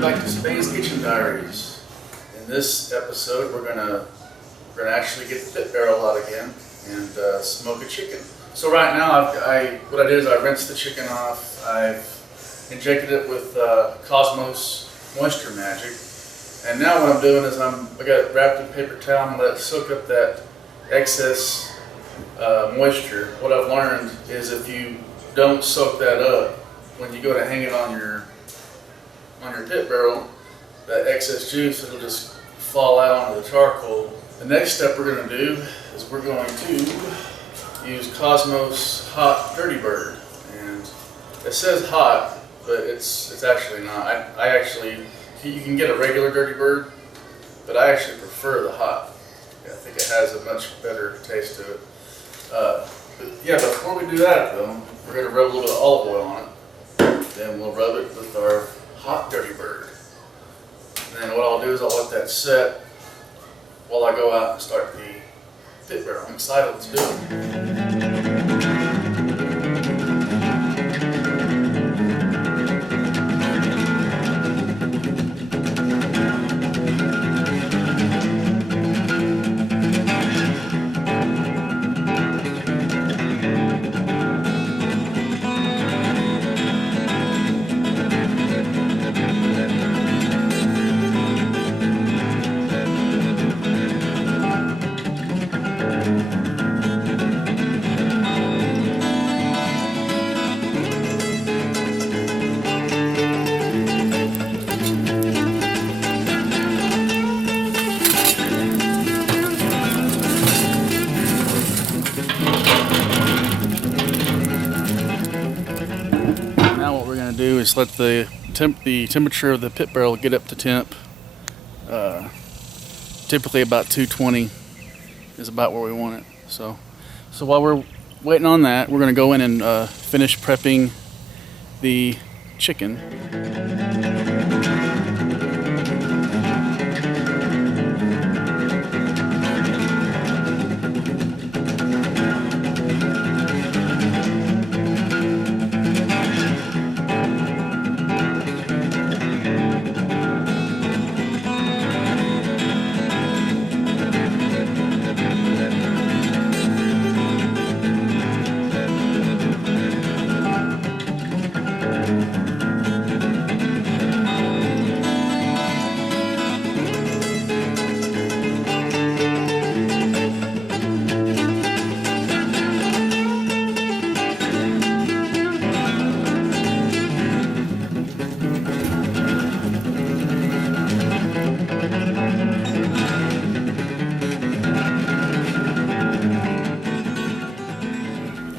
Welcome back to Spain's Kitchen Diaries. In this episode, we're gonna actually get the pit barrel out again and smoke a chicken. So right now, what I did is I rinsed the chicken off. I've injected it with Kosmos Moisture Magic, and now what I'm doing is I got it wrapped in paper towel and let it soak up that excess moisture. What I've learned is if you don't soak that up, when you go to hang it on your pit barrel, that excess juice, it'll just fall out onto the charcoal. The next step we're going to do is we're going to use Kosmos Hot Dirty Bird. And it says hot, but it's actually not. You can get a regular Dirty Bird, but I actually prefer the hot. I think it has a much better taste to it. But yeah, before we do that though, we're going to rub a little bit of olive oil on it. Then we'll rub it with our Hot Dirty Bird. And then what I'll do is I'll let that set while I go out and start the pit barrel. I'm excited to do it. Do is let the temperature of the pit barrel get up to temp. Typically about 220 is about where we want it. So while we're waiting on that, we're going to go in and finish prepping the chicken.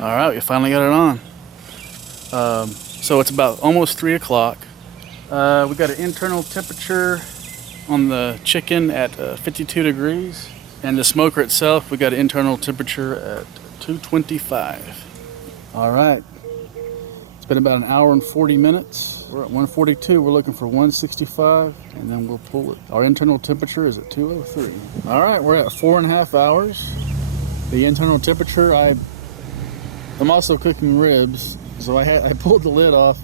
All right, we finally got it on. So it's about almost 3 o'clock. We got an internal temperature on the chicken at 52 degrees. And the smoker itself, we got an internal temperature at 225. All right, it's been about an hour and 40 minutes. We're at 142, we're looking for 165, and then we'll pull it. Our internal temperature is at 203. All right, we're at 4.5 hours. The internal temperature, I'm also cooking ribs, so I pulled the lid off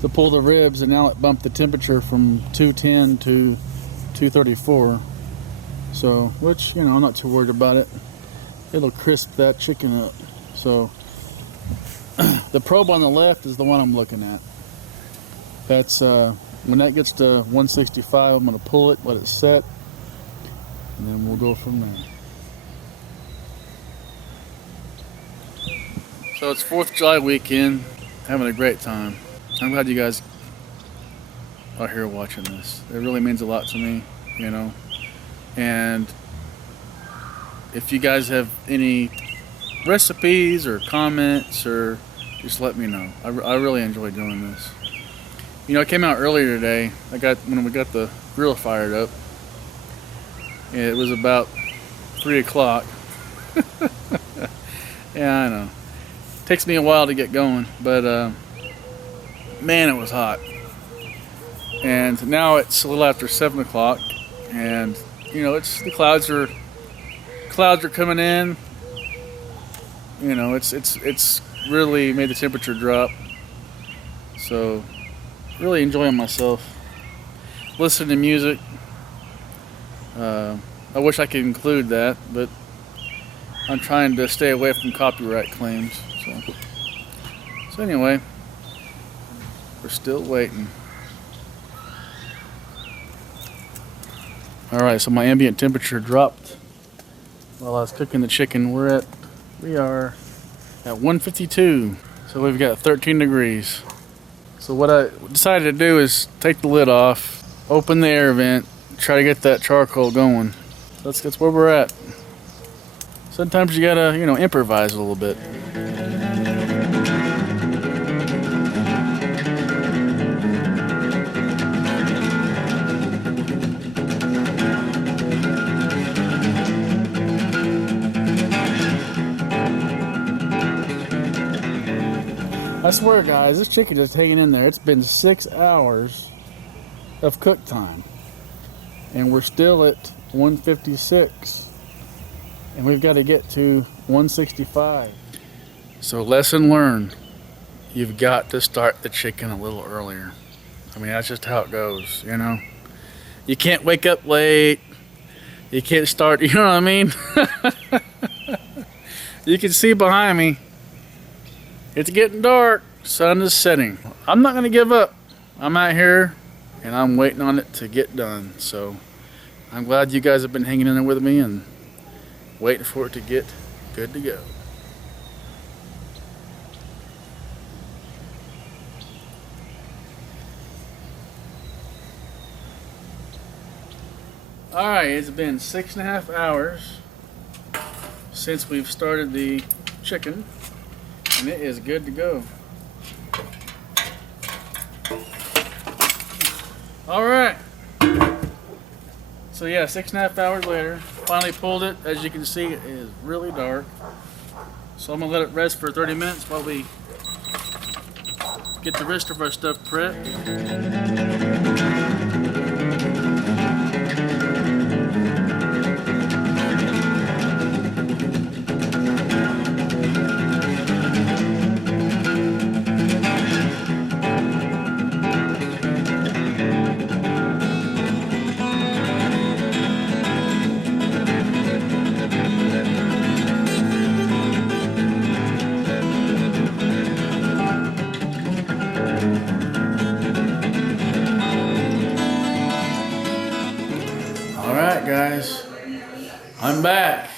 to pull the ribs, and now it bumped the temperature from 210 to 234. So, which, you know, I'm not too worried about it. It'll crisp that chicken up. So, the probe on the left is the one I'm looking at. That's, when that gets to 165, I'm going to pull it, let it set, and then we'll go from there. So it's 4th of July weekend, having a great time. I'm glad you guys are here watching this. It really means a lot to me, you know. And if you guys have any recipes or comments, or just let me know. I really enjoy doing this. You know, I came out earlier today. When we got the grill fired up. It was about 3 o'clock. Yeah, I know. Takes me a while to get going, but man, it was hot. And now it's a little after 7 o'clock, and you know, the clouds are coming in. You know, it's really made the temperature drop. So really enjoying myself. listen to music. I wish I could include that, but I'm trying to stay away from copyright claims. So anyway, we're still waiting. Alright, so my ambient temperature dropped while I was cooking the chicken. We are at 152, so we've got 13 degrees. So what I decided to do is take the lid off, open the air vent, try to get that charcoal going. That's where we're at. Sometimes you gotta, improvise a little bit. I swear, guys, this chicken just hanging in there. It's been 6 hours of cook time, and we're still at 156, and we've got to get to 165. So lesson learned, you've got to start the chicken a little earlier. I mean, that's just how it goes, You can't wake up late. You can't start, you know what I mean? You can see behind me, it's getting dark, sun is setting. I'm not going to give up. I'm out here and I'm waiting on it to get done. So I'm glad you guys have been hanging in there with me and waiting for it to get good to go. Alright, it's been 6.5 hours since we've started the chicken, and it is good to go. Alright, so yeah, 6.5 hours later, finally pulled it. As you can see, it is really dark. So I'm going to let it rest for 30 minutes while we get the rest of our stuff prepped. Alright guys, I'm back.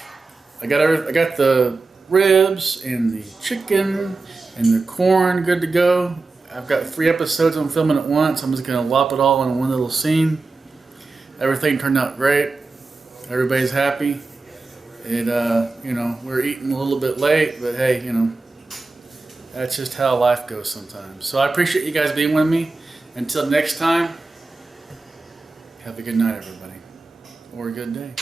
I got the ribs and the chicken and the corn good to go. I've got 3 episodes I'm filming at once. I'm just going to lop it all in one little scene. Everything turned out great. Everybody's happy. We're eating a little bit late, but hey, that's just how life goes sometimes. So I appreciate you guys being with me. Until next time, have a good night, everybody. Or a good day.